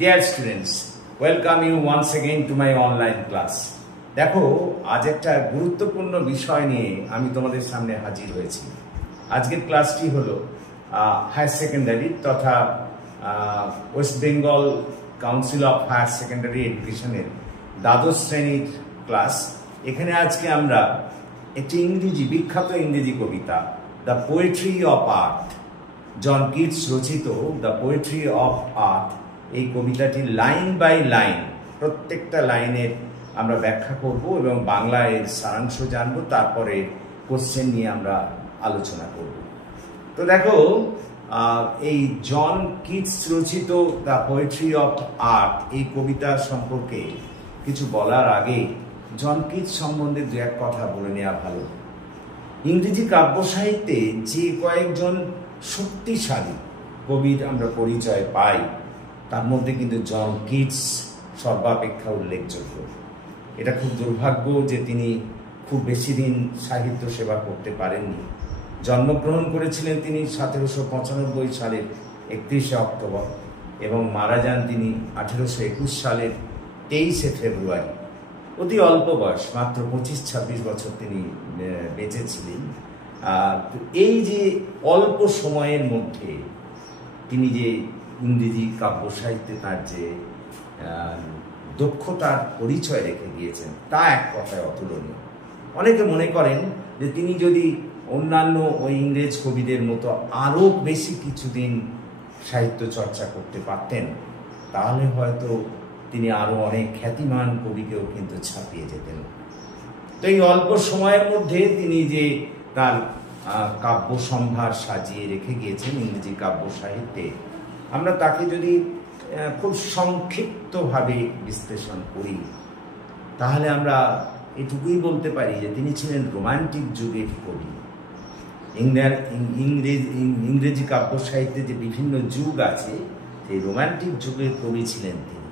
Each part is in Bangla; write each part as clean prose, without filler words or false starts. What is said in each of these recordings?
Dear students, welcome you once again to my online class. দেখো আজ একটা গুরুত্বপূর্ণ বিষয় নিয়ে আমি তোমাদের সামনে হাজির হয়েছি। আজকের ক্লাসটি হলো হায়ার সেকেন্ডারি তথা ওয়েস্ট বেঙ্গল কাউন্সিল অফ হায়ার সেকেন্ডারি এডুকেশনের দ্বাদশ শ্রেণীর ক্লাস। এখানে আজকে আমরা একটি বিখ্যাত ইংরেজি কবিতা the poetry of art, John Keats রচিত দ্য পোয়েট্রি অফ আর্ট, এই কবিতাটি লাইন বাই লাইন প্রত্যেকটা লাইনের আমরা ব্যাখ্যা করব এবং বাংলায় এর সারাংশ জানব, তারপরে কোশ্চেন নিয়ে আমরা আলোচনা করব। তো দেখো এই জন কিটস রচিত দ্য পোয়েট্রি অফ আর্ট এই কবিতা সম্পর্কে কিছু বলার আগে জন কিটস সম্বন্ধে দু এক কথা বলে নেওয়া ভালো। ইংরেজি কাব্য সাহিত্যে যে কয়েকজন শক্তিশালী কবির আমরা পরিচয় পাই তার মধ্যে কিন্তু জন কিটস সর্বাপেক্ষা উল্লেখযোগ্য। এটা খুব দুর্ভাগ্য যে তিনি খুব বেশি দিন সাহিত্য সেবা করতে পারেননি। জন্মগ্রহণ করেছিলেন তিনি 1795 সালের 31শে অক্টোবর এবং মারা যান তিনি 1821 সালের 23শে ফেব্রুয়ারি। অতি অল্প বয়স, মাত্র 25-26 বছর তিনি বেঁচে ছিলেন। এই যে অল্প সময়ের মধ্যে তিনি যে ইংরেজি কাব্য সাহিত্যে তার যে দক্ষতার পরিচয় রেখে দিয়েছেন তা এক কথায় অতুলনীয়। অনেকে মনে করেন যে তিনি যদি অন্যান্য ওই ইংরেজ কবিদের মতো আরও বেশি কিছুদিন সাহিত্য চর্চা করতে পারতেন তাহলে হয়তো তিনি আরও অনেক খ্যাতিমান কবিকেও কিন্তু ছাপিয়ে যেতেন। তো এই অল্প সময়ের মধ্যে তিনি যে তার কাব্য সম্ভার সাজিয়ে রেখে গিয়েছেন ইংরেজি কাব্য সাহিত্যে, আমরা তাকে যদি খুব সংক্ষিপ্তভাবে বিশ্লেষণ করি তাহলে আমরা এটুকুই বলতে পারি যে তিনি ছিলেন রোমান্টিক যুগের কবি। ইংরেজি কাব্য সাহিত্যে যে বিভিন্ন যুগ আছে সেই রোমান্টিক যুগের কবি ছিলেন তিনি।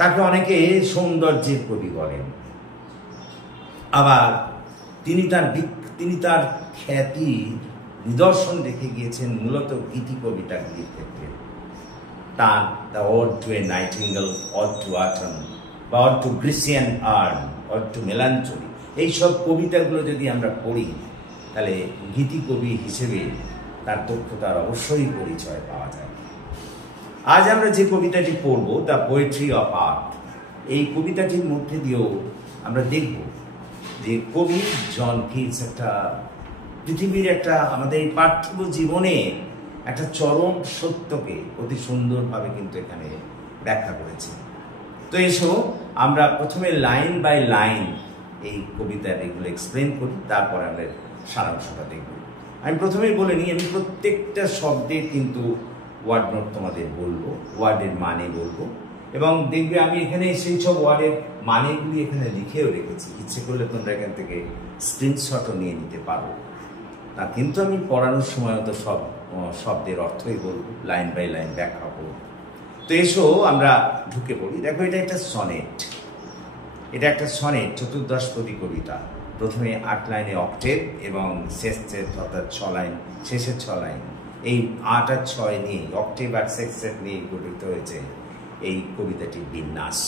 তাকে অনেকে সৌন্দর্যের কবি বলেন, আবার তিনি তার খ্যাতি নিদর্শন রেখে গিয়েছেন মূলত গীতি কবিতাগুলির ক্ষেত্রে। তার the ode to a nightingale, ode to autumn বা ode to Grecian urn, ode to melancholy, এইসব কবিতাগুলো যদি আমরা পড়ি তাহলে গীতি কবি হিসেবে তার দক্ষতার অবশ্যই পরিচয় পাওয়া যায়। আজ আমরা যে কবিতাটি পড়ব দ্য পোয়েট্রি অফ আর্ট, এই কবিতাটির মধ্যে দিয়েও আমরা দেখব যে কবি জন কিটস একটা পৃথিবীর একটা আমাদের এই পার্থিব জীবনে একটা চরম সত্যকে অতি সুন্দরভাবে কিন্তু এখানে ব্যাখ্যা করেছে। তো এসো আমরা প্রথমে লাইন বাই লাইন এই কবিতার এগুলো এক্সপ্লেন করি, তারপরে আমরা সারাংশটা দেখব। আমি প্রথমেই বলে নিই, আমি প্রত্যেকটা শব্দের কিন্তু ওয়ার্ড নোট তোমাদের বলবো, ওয়ার্ডের মানে বলবো, এবং দেখবে আমি এখানে সেই সব ওয়ার্ডের মানেগুলি এখানে লিখেও রেখেছি। ইচ্ছে করলে তোমরা এখান থেকে স্ক্রিনশটও নিয়ে নিতে পারো না, কিন্তু আমি পড়ানোর সময় তো সব শব্দের অর্থই বলবো, লাইন বাই লাইন ব্যাখ্যা করব। তো এসো আমরা ঢুকে পড়ি। দেখো এটা একটা সনেট, এটা একটা সনেট, চতুর্দশপদী কবিতা। প্রথমে 8 লাইনে অক্টেভ এবং শেষের অর্থাৎ 6 লাইন, শেষের 6 লাইন, এই 8 আর 6 নিয়ে অক্টেভ আর শেষের নিয়ে গঠিত হয়েছে এই কবিতাটির বিন্যাস।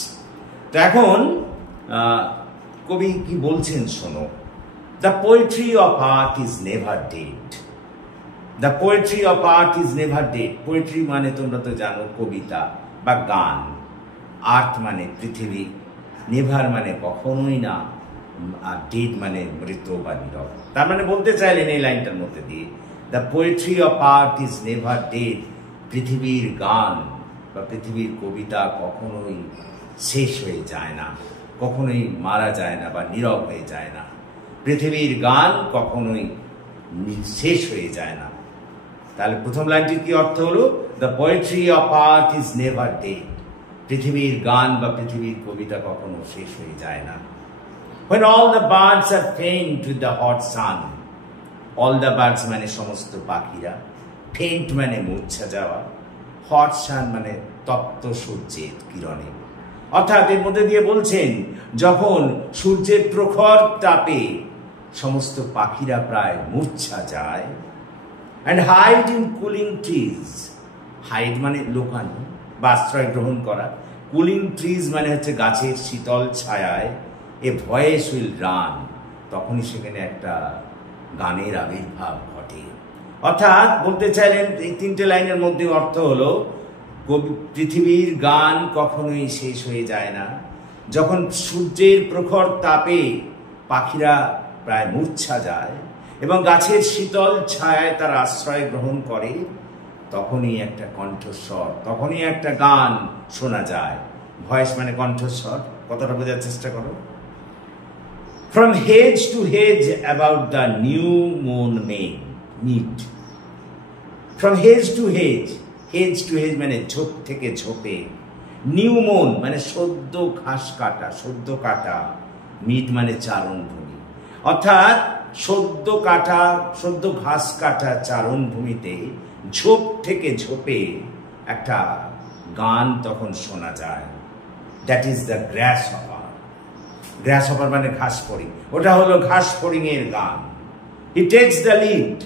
তো এখন কবি কি বলছেন শোনো। The poetry of art is never dead. The poetry of art is never dead. Poetry মানে তোমরা তো জানো কবিতা বা গান, আর্ট মানে পৃথিবী, নেভার মানে কখনোই না, আর ডেড মানে মৃত বা নীরব। তার মানে বলতে চাইলেন এই লাইনটার মধ্যে দিয়ে the poetry of art is never dead, পৃথিবীর গান বা পৃথিবীর কবিতা কখনোই শেষ হয়ে যায় না, কখনোই মারা যায় না বা নীরব হয়ে যায় না। পৃথিবীর গান কখনোই শেষ হয়ে যায় না। তাহলে প্রথম লাইনটির কি অর্থ হলো? The poetry of art is never dead, পৃথিবীর গান বা পৃথিবীর কবিতা কখনো শেষ হয়ে যায় না। When all the birds are faint with the hot sun, all the birds মানে সমস্ত পাখিরা, ফেইন্ট মানে মূর্ছা যাওয়া, হট সান মানে তপ্ত সূর্যের কিরণে। অর্থাৎ এর মধ্যে দিয়ে বলছেন যখন সূর্যের প্রখর তাপে সমস্ত পাখিরা প্রায় মূর্ছা যায়, and hide in cooling trees, hide মানে লুকানো, বা আশ্রয় গ্রহণ করা। কুলিং ট্রিজ মানে হচ্ছে গাছের শীতল ছায়ায় এ ভয়েস উইল রান, তখনই সেখানে একটা গানের আবির্ভাব ঘটে। অর্থাৎ বলতে চাইলেন এই 3টে লাইনের মধ্যে অর্থ হলো পৃথিবীর গান কখনোই শেষ হয়ে যায় না। যখন সূর্যের প্রখর তাপে পাখিরা প্রায় মূর্ছা যায় এবং গাছের শীতল ছায়ায় তারা আশ্রয় গ্রহণ করে, তখনই একটা কণ্ঠস্বর, তখনই একটা গান শোনা যায়। ভয়েস মানে কণ্ঠস্বর, কতটা বোঝার চেষ্টা করো। From hedge to hedge about the new moon meet. From hedge to hedge, hedge to hedge মানে ঝোপ থেকে ঝোপে, নিউ মুন মানে সদ্য ঘাস কাটা, সদ্য কাটা, মিট মানে চারণভূমি। অর্থাৎ সদ্য কাটা, সদ্য ঘাস কাটা চারণভূমিতে ঝোপ থেকে ঝোপে একটা গান তখন শোনা যায়। That is the grasshopper. Grasshopper মানে ঘাস ফড়িং, ওটা হলো ঘাস ফড়িংয়ের গান। He takes the lead,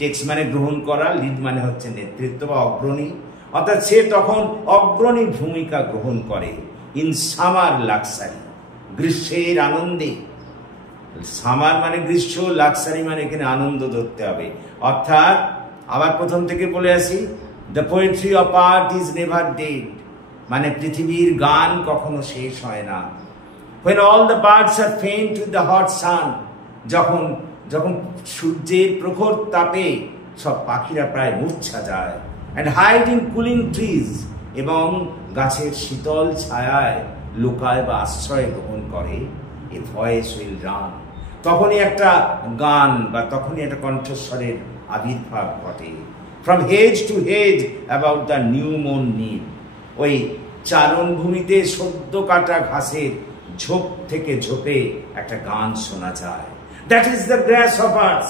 takes মানে গ্রহণ করা, লিড মানে হচ্ছে নেতৃত্ব বা অগ্রণী। অর্থাৎ সে তখন অগ্রণী ভূমিকা গ্রহণ করে ইন সামার লাক্সারি, গ্রীষ্মের আনন্দে। সামার মানে গ্রীষ্ম, লাক্সারি মানে এখানে আনন্দ ধরতে হবে। অর্থাৎ আবার প্রথম থেকে বলে আসি, the poetry of art is never dead, মানে পৃথিবীর গান কখনো শেষ হয় না। When all the birds are faint with the hot sun, যখন যখন সূর্যের প্রখর তাপে সব পাখিরা প্রায় মূর্ছা যায়, and hide in cooling trees, এবং গাছের শীতল ছায়ায় লুকায় বা আশ্রয় গ্রহণ করে, a voice will run, তখনই একটা গান বা তখনই একটা কণ্ঠস্বরের আবির্ভাব ঘটে। From hedge to hedge about the new moon meet, ওই চারণভূমিতে সদ্য কাটা ঘাসের ঝোপ থেকে ঝোপে একটা গান শোনা যায়। দ্যাট ইজ দ্য গ্রাসহপার্স,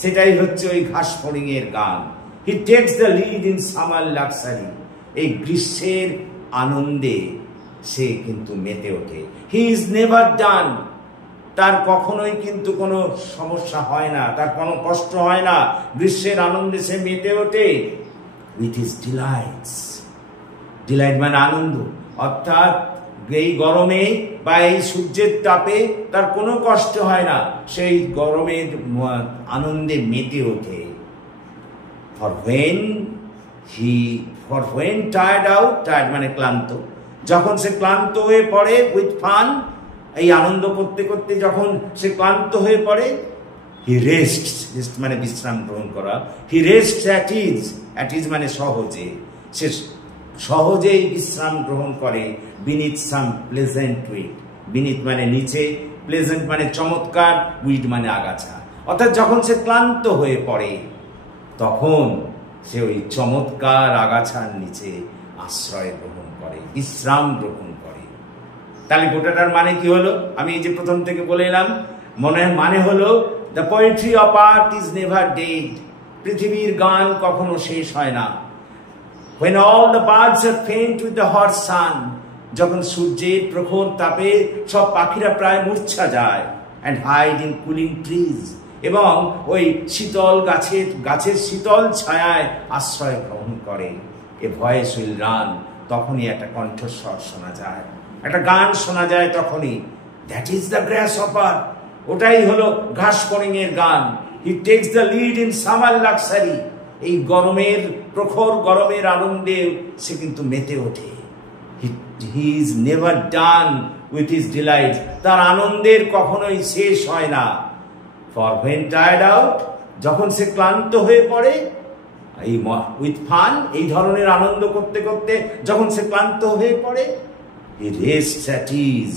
সেটাই হচ্ছে ওই ঘাস ফড়িংয়ের গান। He takes the lead in summer luxury, এই গ্রীষ্মের আনন্দে সে কিন্তু মেতে ওঠে। হি ইজ নেভার ডান, তার কখনোই কিন্তু কোনো সমস্যা হয় না, তার কোনো কষ্ট হয় না, গ্রীষ্মের আনন্দে সে মেতে ওঠে। উইথ হিজ ডিলাইটস, ডিলাইট মানে আনন্দ, অর্থাৎ এই গরমে বা এই সূর্যের তাপে তার কোনো কষ্ট হয় না, সেই গরমের আনন্দে মেতে ওঠে। For when tired out, tired মানে ক্লান্ত, যখন সে ক্লান্ত হয়ে পড়ে, উইথ ফান এই আনন্দ করতে করতে যখন সে ক্লান্ত হয়ে পড়ে, হি রেস্ট, রেস্ট মানে বিশ্রাম গ্রহণ করা। হি রেস্ট অ্যাট ইজ মানে সহজে, সে সহজেই বিশ্রাম গ্রহণ করে। বিনিথ সাম প্লেজেন্ট উইড, বিনিথ মানে নিচে, প্লেজেন্ট মানে চমৎকার, উইড মানে আগাছা। অর্থাৎ যখন সে ক্লান্ত হয়ে পড়ে তখন সে ওই চমৎকার আগাছার নিচে আশ্রয় গ্রহণ করে, বিশ্রাম গ্রহণ করে। তাহলে গোটাটার মানে কি হলো? আমি এই যে প্রথম থেকে বলে এলাম, মানে হলো the poetry of art is never dead, পৃথিবীর গান কখনো শেষ হয় না। When all the birds are faint with the hot sun, যখন সূর্যের প্রখর তাপে সব পাখিরা প্রায় মূর্ছা যায়, and hide in cooling trees, এবং ওই শীতল গাছের শীতল ছায়ায় আশ্রয় গ্রহণ করে, a voice will run, তখনই একটা কণ্ঠস্বর শোনা যায়, একটা গান শোনা যায় তখনই। That is the grasshopper, ওটাই হলো ঘাস ফড়িংয়ের গান। He takes the lead in summer luxury, এই গরমের প্রখর গরমের আনন্দে সে কিন্তু মেতে ওঠে। He is never done with his delight, তার আনন্দের কখনোই শেষ হয় না। ফর হোয়েন টায়ার্ড আউট, যখন সে ক্লান্ত হয়ে পড়ে, এই উইথ ফান এই ধরনের আনন্দ করতে করতে যখন সে ক্লান্ত হয়ে পড়ে, হি রেস্টস অ্যাট ইজ,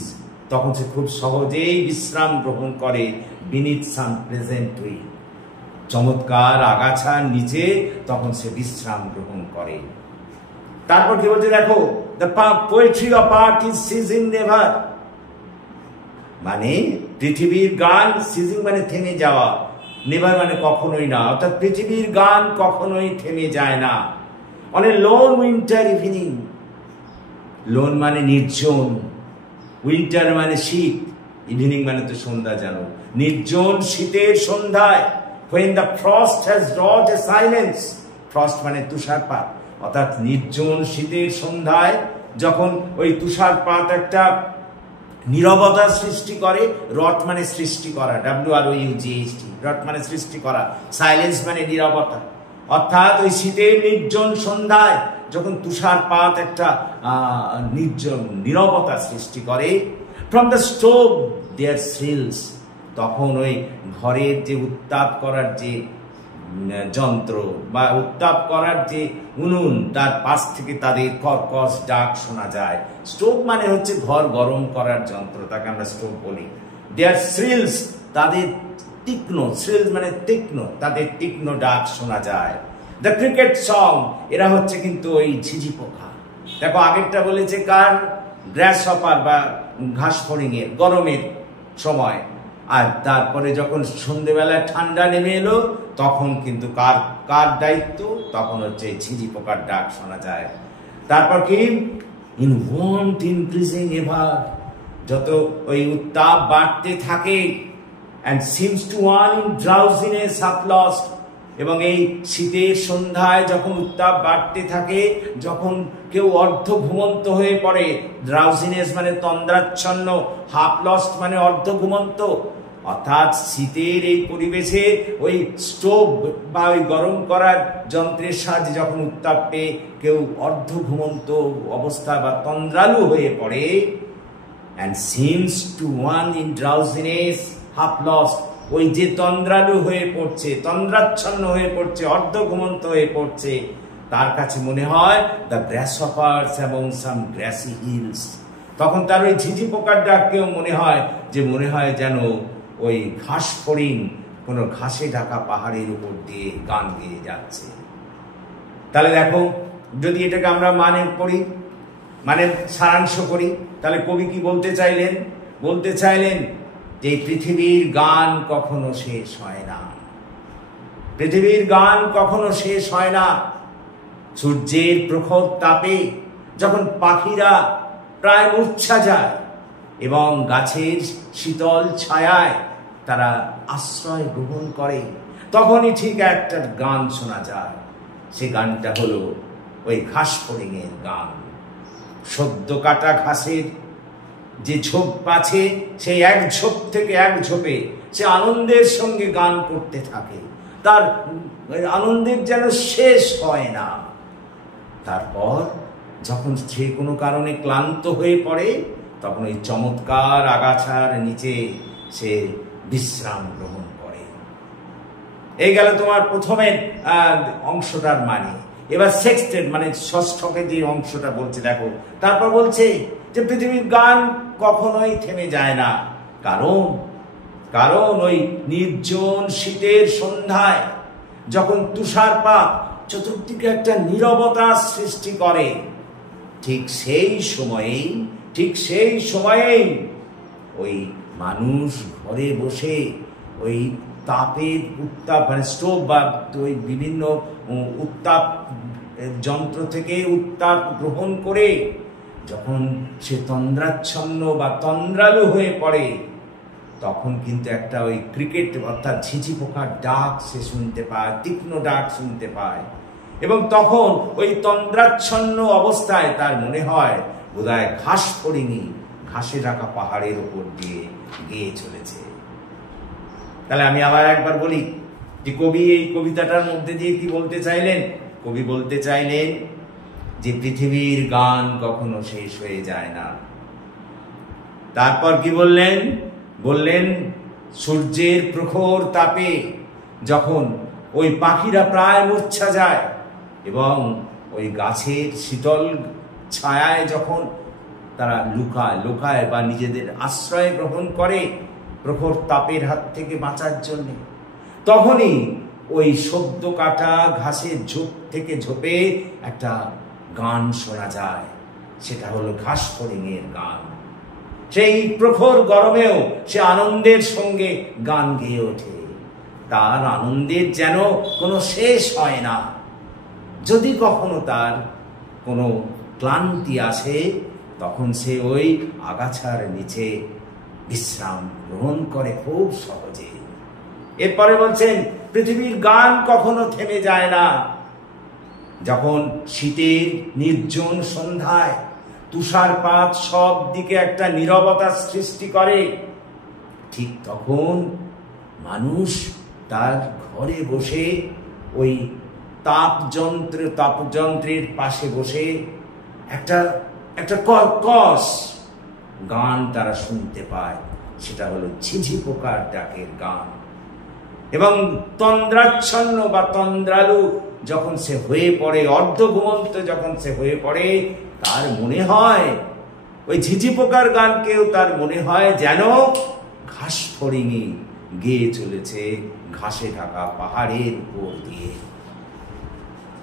তখন সে খুব সহজেই বিশ্রাম গ্রহণ করে। বিনিথ সাম প্লেজেন্ট উইড, চমৎকার আগাছার নিচে তখন সে বিশ্রাম গ্রহণ করে। তারপর কি বলছে দেখো, the poetry of art is seizing never, মানে পৃথিবীর গান, সিজিং মানে থেমে যাওয়া, নেভার মানে কখনোই না, অর্থাৎ পৃথিবীর গান কখনোই থেমে যায় না। On a loan winter evening, loan মানে নির্জন, উইন্টার মানে শীত, ইভিনিং মানে তো সন্ধ্যা, জানো, নির্জন শীতের সন্ধ্যায়, when the frost has wrought a silence, frost মানে তুষারপাত, অর্থাৎ নির্জন শীতের সন্ধ্যায় যখন ওই তুষারপাত একটা নীরবতা সৃষ্টি করে। রট মানে সৃষ্টি করা, WROUGHT, রট মানে সৃষ্টি করা, সাইলেন্স মানে নীরবতা। অর্থাৎ ওই শীতের নির্জন সন্ধ্যায় যখন তুষারপাত একটা নির্জন নীরবতা সৃষ্টি করে, from the stove there thrills, তখন ওই ঘরের যে উত্তাপ করার যে যন্ত্র বা উত্তাপ করার যে উনুন, তার পাশ থেকে তাদের কর্কশ ডাক শোনা যায়। স্টোভ মানে হচ্ছে ঘর গরম করার যন্ত্র, তাকে আমরা স্টোভ বলি। দেয়ার থ্রিলস, তাদের তীক্ষ্ণ, থ্রিলস মানে তীক্ষ্ণ, তাদের তীক্ষ্ণ ডাক শোনা যায়। দ্য ক্রিকেট সং, এরা হচ্ছে কিন্তু ওই ঝিঝি পোকা। দেখো আগেরটা বলেছে কার, গ্রাস হপার বা ঘাস ফড়িংয়ের, গরমের সময়। আর তারপরে যখন সন্ধ্যেবেলায় ঠান্ডা নেমে এলো তখন কিন্তু কার কার দায়িত্ব, তখন হচ্ছে ঝিঝি পোকার ডাক শোনা যায়। তারপর কি, ইন ওয়ার্মথ ইনক্রিজিং এভার, যত ওই উত্তাপ বাড়তে থাকে, and seems to one in drowsiness half lost, এবং এই শীতের সন্ধ্যায় যখন উত্তাপ বাড়তে থাকে, যখন কেউ অর্ধ ঘুমন্ত হয়ে পড়ে, ড্রাউজিনেস মানে তন্দ্রাচ্ছন্ন, হাফ লস্ট মানে অর্ধ ঘুমন্ত, অর্থাৎ শীতের এই পরিবেশে ওই স্টোভ বা ওই গরম করার যন্ত্রের সাহায্যে যখন উত্তাপ পেয়ে কেউ অর্ধ ঘুমন্ত অবস্থা বা তন্দ্রালু হয়ে পড়ে, and seems to one in drowsiness half lost, ওই যে তন্দ্রালু হয়ে পড়ছে, তন্দ্রাচ্ছন্ন হয়ে পড়ছে, অর্ধ ঘুমন্ত হয়ে পড়ছে, তার কাছে মনে হয় দ্য গ্রাসহপার্স এবং সাম গ্রাসি হিলস, তখন তার ওই ঝিঝি পোকার ডাককেও মনে হয় যেন ওই ঘাস ফড়িং কোনো ঘাসে ঢাকা পাহাড়ের উপর দিয়ে গান গেয়ে যাচ্ছে। তাহলে দেখো, যদি এটাকে আমরা মানে সারাংশ করি, তাহলে কবি কি বলতে চাইলেন যে পৃথিবীর গান কখনো শেষ হয় না, পৃথিবীর গান কখনো শেষ হয় না। সূর্যের প্রখর তাপে যখন পাখিরা প্রায় মূর্ছা যায় এবং গাছের শীতল ছায়ায় তারা আশ্রয় গ্রহণ করে, তখনই ঠিক একটা গান শোনা যায়। সে গানটা হলো ওই ঘাস ফড়িংয়ের গান। সদ্য কাটা ঘাসের যে ঝোপ আছে, সেই এক ঝোপ থেকে এক ঝোপে সে আনন্দের সঙ্গে গান করতে থাকে, তার আনন্দের যেন শেষ হয় না। তারপর যখন সে কোনো কারণে ক্লান্ত হয়ে পড়ে, তখন ওই চমৎকার আগাছার নিচে সে বিশ্রাম গ্রহণ করে। এই গেল তোমার প্রথমের অংশটার মানে। এবার সেক্সটেড মানে ষষ্ঠকে যে অংশটা বলছে দেখো, তারপর বলছে যে পৃথিবীর গান কখনোই থেমে যায় না, কারণ ওই নির্জন শীতের সন্ধ্যায় যখন তুষারপাত চতুর্দিকে একটা নীরবতা সৃষ্টি করে, ঠিক সেই সময়েই ওই মানুষ ঘরে বসে ওই তাপের উত্তাপ মানে স্টোভ বা ওই বিভিন্ন উত্তাপ যন্ত্র থেকে উত্তাপ গ্রহণ করে যখন সে তন্দ্রাচ্ছন্ন বা তন্দ্রালু হয়ে পড়ে, তখন কিন্তু একটা ওই ক্রিকেট অর্থাৎ ঝিঝি পোকার ডাক সে শুনতে পায়, তীক্ষ্ণ ডাক শুনতে পায়। এবং তখন ওই তন্দ্রাচ্ছন্ন অবস্থায় তার মনে হয় বোধহয় ঘাস ফড়িংই ঘাসে ঢাকা পাহাড়ের ওপর দিয়ে গেয়ে চলেছে। তাহলে আমি আবার একবার বলি যে কবি এই কবিতাটার মধ্যে দিয়ে কি বলতে চাইলেন? কবি বলতে চাইলেন যে পৃথিবীর গান কখনো শেষ হয়ে যায় না। তারপর কি বললেন সূর্যের প্রখর তাপে যখন ওই পাখিরা প্রায় মূর্ছা যায় এবং ওই গাছের শীতল ছায়ায় যখন তারা লুকায় বা নিজেদের আশ্রয় গ্রহণ করে প্রখর তাপের হাত থেকে বাঁচার জন্য, তখনই ওই সদ্য কাটা ঘাসের ঝোপ থেকে ঝোপে একটা গান শোনা যায়, সেটা হলো ঘাস ফড়িংয়ের গান। সেই প্রখর গরমেও সে আনন্দের সঙ্গে গান গেয়ে ওঠে, তার আনন্দের যেন কোনো শেষ হয় না। যদি কখনো তার কোনো ক্লান্তি আসে, তখন সে ওই আগাছার নিচে বিশ্রাম গ্রহণ করে খুব সহজে। এরপরে বলছেন পৃথিবীর গান কখনো থেমে যায় না, যখন শীতের নির্জন সন্ধ্যায় তুষারপাত সব দিকে একটা নীরবতা সৃষ্টি করে, ঠিক তখন মানুষ তার ঘরে বসে ওই তাপযন্ত্রের পাশে বসে একটা কর্কশ গান তারা শুনতে পায়। সেটা হলো ঝিঝি পোকার ডাকের গান। এবং তন্দ্রাচ্ছন্ন বা তন্দ্রালু যখন সে হয়ে পড়ে, অর্ধঘুমন্ত যখন সে হয়ে পড়ে, তার মনে হয় ওই ঝিঝি পোকার গানকেও তার মনে হয় যেন ঘাস ফড়িংই গেয়ে চলেছে ঘাসে ঢাকা পাহাড়ের উপর দিয়ে।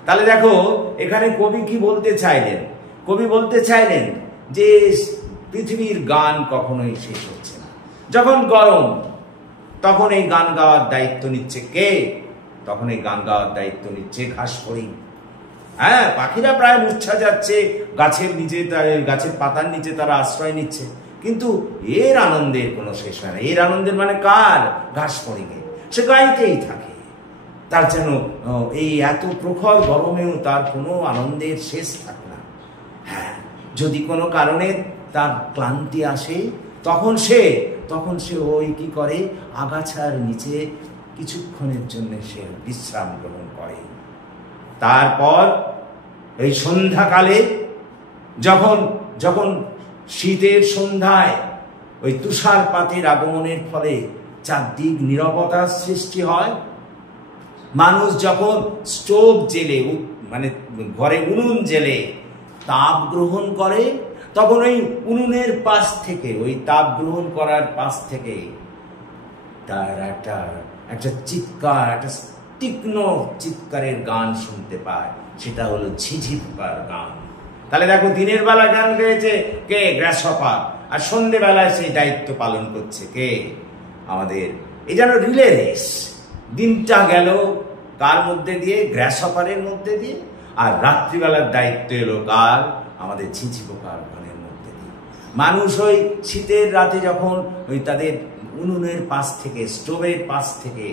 তাহলে দেখো এখানে কবি কি বলতে চাইলেন? কবি বলতে চাইলেন যে পৃথিবীর গান কখনোই শেষ হচ্ছে না। যখন গরম তখন এই গান গাওয়ার দায়িত্ব নিচ্ছে কে? তখন এই গান গাওয়ার দায়িত্ব নিচ্ছে ঘাস ফড়িং। হ্যাঁ, পাখিরা প্রায় মূর্ছা যাচ্ছে, গাছের নিচে, গাছের পাতার নিচে তারা আশ্রয় নিচ্ছে, কিন্তু এর আনন্দের কোনো শেষ হয় না। এর আনন্দের মানে কার? ঘাস ফড়িংয়ের। সে গাইতেই থাকে। তার যেন এই এত প্রখর গরমেও তার কোনো আনন্দের শেষ থাকে না। হ্যাঁ, যদি কোনো কারণে তার ক্লান্তি আসে তখন সে ওই কি করে, আগাছার নিচে কিছুক্ষণের জন্য সে বিশ্রাম গ্রহণ করে। তারপর এই সন্ধ্যাকালে যখন শীতের সন্ধ্যায় ওই তুষারপাতের আগমনের ফলে চারদিক নীরবতার সৃষ্টি হয়, মানুষ যখন স্টোভ জেলে, মানে ঘরে উনুন জেলে তাপ গ্রহণ করে, তখন ওই উনুনের পাশ থেকে, ওই তাপ গ্রহণ করার পাশ থেকে তার একটা চিৎকার, একটা তীক্ষ্ণ চিৎকারের গান শুনতে পায়। সেটা হলো ঝিঝি পোকার গান। তাহলে দেখো, দিনের বেলা গান গেয়েছে কে? গ্রাসহপার। আর সন্ধ্যেবেলায় সেই দায়িত্ব পালন করছে কে? আমাদের এই যেন রিলে রেস। দিনটা গেল কার মধ্যে দিয়ে? গ্রাসহপারের মধ্যে দিয়ে। আর রাত্রিবেলার দায়িত্ব এলো কার? আমাদের ঝিঝি পোকার গানের মধ্যে দিয়ে। মানুষ ওই শীতের রাতে যখন ওই তাদের উনুনের পাশ থেকে, স্টোভের পাশ থেকে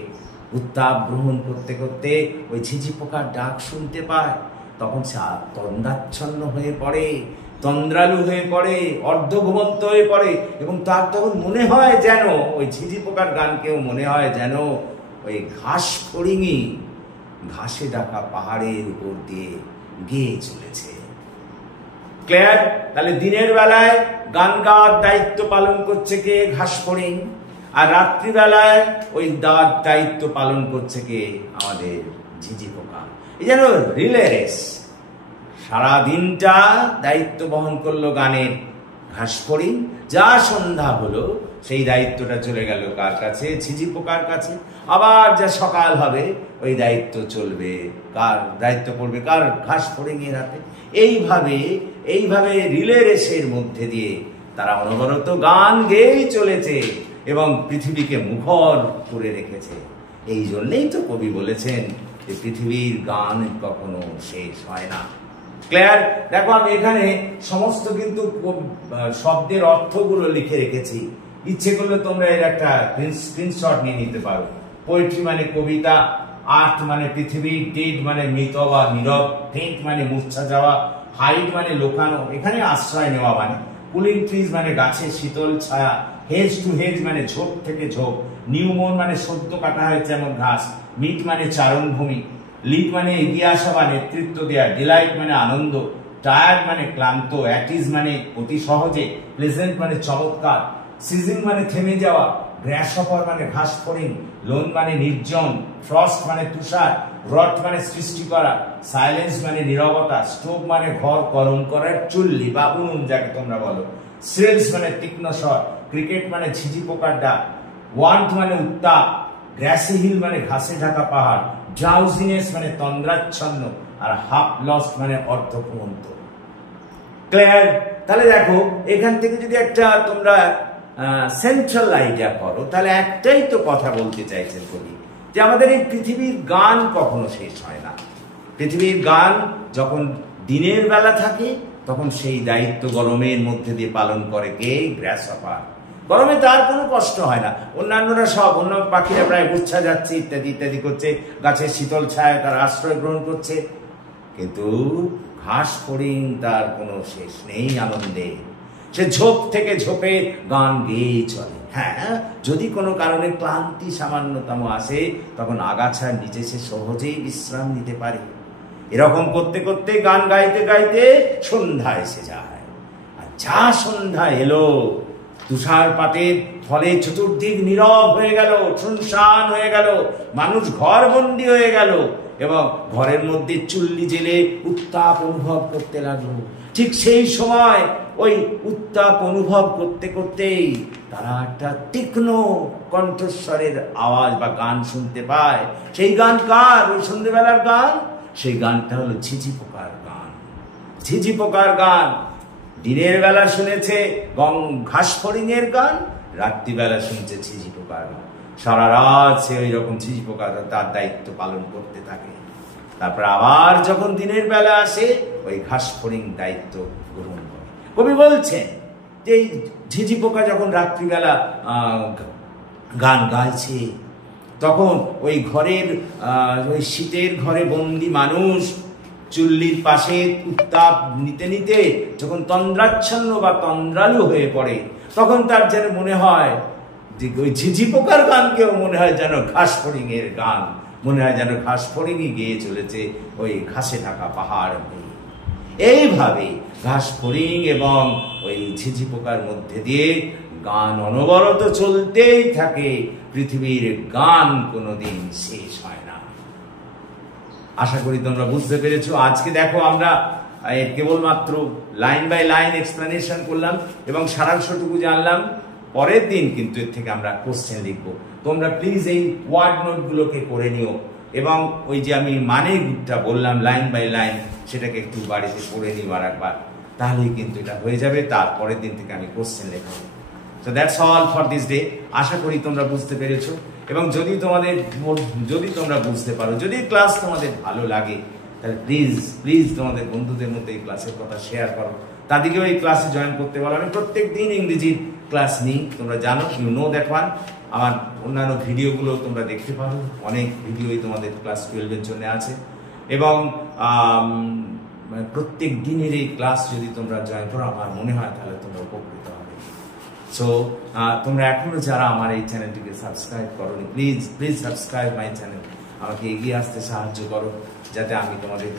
উত্তাপ গ্রহণ করতে করতে ওই ঝিঝি পোকার ডাক শুনতে পায়, তখন সে তন্দ্রাচ্ছন্ন হয়ে পড়ে, তন্দ্রালু হয়ে পড়ে, অর্ধঘুমন্ত হয়ে পড়ে। এবং তার তখন মনে হয় যেন ওই ঝিঝি পোকার গানকেও মনে হয় যেন ওই ঘাস ফড়িংই ঘাসে ঢাকা পাহাড়ের উপর দিয়ে গেয়ে চলেছে। ক্লিয়ার? তাহলে দিনের বেলায় গান গাওয়ার দায়িত্ব পালন করছে কে? ঘাস ফড়িং। আর রাত্রিবেলায় ওই দায়িত্ব পালন করছে কে? আমাদের ঝিঝি পোকা। এই যেন রিলে রেস। সারাদিনটা দায়িত্ব বহন করলো গানের ঘাস ফড়িং। যা সন্ধ্যা হলো সেই দায়িত্বটা চলে গেল কার কাছে? ঝিঝি পোকার কাছে। আবার যা সকাল হবে ওই দায়িত্ব চলবে কার? দায়িত্ব পড়বে কার? ঘাস ফড়িংয়ের হাতে। এইভাবে রিলে রেসের মধ্যে দিয়ে তারা অনবরত গান গেয়েই চলেছে এবং পৃথিবীকে মুখর করে রেখেছে। এই জন্যেই তো কবি বলেছেন যে পৃথিবীর গান কখনো শেষ হয় না। ক্লিয়ার? দেখো, আমি এখানে সমস্ত কিন্তু শব্দের অর্থগুলো লিখে রেখেছি। ইচ্ছে করলে তোমরা এর একটা স্ক্রিনশট নিয়ে নিতে পারো। পোয়েট্রি মানে কবিতা, আর্ট মানে পৃথিবী, ডেড মানে মৃত বা নীরব, ফেন্ট মানে মূর্ছা যাওয়া, হাইড মানে লোকানো, এখানে আশ্রয় নেওয়া মানে, কুলিং ট্রিজ মানে গাছের শীতল ছায়া, হেজ টু হেজ মানে ঝোপ থেকে ঝোপ, নিউমোন মানে সদ্য কাটা হয়েছে এমন ঘাস, মিট মানে চারণভূমি, লিড মানে এগিয়ে আসা বা নেতৃত্ব দেয়া, ডিলাইট মানে আনন্দ, টায়ার্ড মানে ক্লান্ত, অ্যাটিজ মানে অতি সহজে, প্লেজেন্ট মানে চমৎকার, সিজন মানে থেমে যাওয়া, গ্রাসহপার মানে ঘাস ফড়িং, লোন মানে নির্জন, ফ্রস্ট মানে তুষার, রট মানে সৃষ্টি করা, সাইলেন্স মানে নীরবতা, স্টোভ মানে ঘর গরম করার চুল্লি বা উনুন যাকে তোমরা বলো, সেলস মানে তীক্ষ্ণ স্বর, ক্রিকেট মানে ঝিঝি পোকার ডাক, ওয়ান্ট মানে উত্তাপ, গ্রাসি হিল মানে ঘাসে ঢাকা পাহাড়, ড্রাউজিনেস মানে তন্দ্রাচ্ছন্ন, আর হাফ লস্ট মানে অর্ধঘুমন্ত। ক্লিয়ার? তাহলে দেখো, এখান থেকে যদি একটা তোমরা সেন্ট্রাল আইডিয়া করো, তাহলে একটাই তো কথা বলতে চাইছেন কবি, যে আমাদের এই পৃথিবীর গান কখনো শেষ হয় না। পৃথিবীর গান যখন দিনের বেলা থাকে তখন সেই দায়িত্ব গরমের মধ্যে দিয়ে পালন করে কে? গ্রাসহপার। গরমে তার কোনো কষ্ট হয় না, অন্যান্যরা সব, অন্য পাখিরা প্রায় মূর্ছা যাচ্ছে, ইত্যাদি ইত্যাদি করছে, গাছের শীতল ছায় তার আশ্রয় গ্রহণ করছে। কিন্তু ঘাস ফড়িং তার কোনো শেষ নেই আনন্দে। সে ঝোপ থেকে ঝোপে গান গেয়ে চলে। হ্যাঁ, যদি কোনো কারণে ক্লান্তি সামান্যতম আসে তখন আগাছার নিচে সে সহজেই বিশ্রাম নিতে পারে। এরকম করতে করতে গান গাইতে গাইতে সন্ধ্যা এসে যায়। আর যা সন্ধ্যা এলো, তুষারপাতের ফলে চতুর্দিক নীরব হয়ে গেল, শুনশান হয়ে গেল, মানুষ ঘরবন্দি হয়ে গেল এবং ঘরের মধ্যে চুল্লি জেলে উত্তাপ অনুভব করতে লাগলো। ঠিক সেই সময় ওই উত্তাপ অনুভব করতে করতেই তারা একটা তীক্ষ্ণ কণ্ঠস্বরের আওয়াজ বা গান শুনতে পায়। সেই গান কার? ওই সন্ধ্যেবেলার গান। সেই গানটা হলো ঝিঝি পোকার গান। ঝিঝি পোকার গান দিনের বেলা শুনেছে ঘাস ফড়িংয়ের গান, রাত্রিবেলা শুনছে ঝিঝি পোকার গান। সারা রাত সে ওই রকম ঝিঝি পোকা তার দায়িত্ব পালন করতে থাকে। তারপর আবার যখন দিনের বেলা আসে ওই ঘাস ফড়িং দায়িত্ব গ্রহণ করে। কবি বলছেন যে এই ঝিঝি পোকা যখন রাত্রিবেলা গান গাইছে তখন ওই ঘরের ওই শীতের ঘরে বন্দি মানুষ চুল্লির পাশে উত্তাপ নিতে নিতে যখন তন্দ্রাচ্ছন্ন বা তন্দ্রালু হয়ে পড়ে তখন তার যেন মনে হয় যে ওই ঝিঝি পোকার গানকেও মনে হয় যেন ঘাস ফড়িং এর গান, মনে হয় যেন ঘাস ফড়িংই গেয়ে চলেছে ওই ঘাসে ঢাকা পাহাড় হয়ে। এইভাবে ঘাস ফড়িং এবং ওই ঝিঝি পোকার মধ্যে দিয়ে গান অনবরত চলতেই থাকে। পৃথিবীর গান কোনোদিন শেষ হয় না। আশা করি তোমরা বুঝতে পেরেছো। আজকে দেখো আমরা কেবলমাত্র লাইন বাই লাইন এক্সপ্লেনেশন করলাম এবং সারাংশটুকু জানলাম। পরের দিন কিন্তু এর থেকে আমরা কোশ্চেন লিখবো। তোমরা প্লিজ এই ওয়ার্ড নোটগুলোকে করে নিও এবং ওই যে আমি মানেটা বললাম লাইন বাই লাইন সেটাকে একটু বাড়িতে পড়ে নিও আর একবার, তাহলেই কিন্তু এটা হয়ে যাবে। তারপরের দিন থেকে আমি কোশ্চেন লেখাবো। So that's all for this day. আশা করি তোমরা বুঝতে পেরেছো এবং যদি তোমরা বুঝতে পারো, যদি ক্লাস তোমাদের ভালো লাগে তাহলে প্লিজ তোমাদের বন্ধুদের মধ্যে এই ক্লাসের কথা শেয়ার করো, তাদেরকেও এই ক্লাসে জয়েন করতে বলো। আমি প্রত্যেক দিন ইংরেজির ক্লাস নিই, তোমরা জানো, ইউ নো দ্যাট ওয়ান। আমার অন্যান্য ভিডিওগুলো তোমরা দেখতে পারো, অনেক ভিডিওই তোমাদের ক্লাস 12-এর জন্য আছে এবং প্রত্যেক দিনের এই ক্লাস যদি তোমরা জয়েন করো আমার মনে হয় তাহলে তোমরা উপকৃত হবে। সো তোমরা এখনো যারা আমার এই চ্যানেলটিকে সাবস্ক্রাইব করোনি, প্লিজ সাবস্ক্রাইব মাই চ্যানেল। আমাকে এগিয়ে আসতে সাহায্য করো যাতে আমি তোমাদের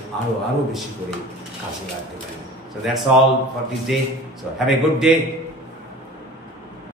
আরো বেশি করে কাজে লাগতে পারি। So that's all for this day. So have a good day.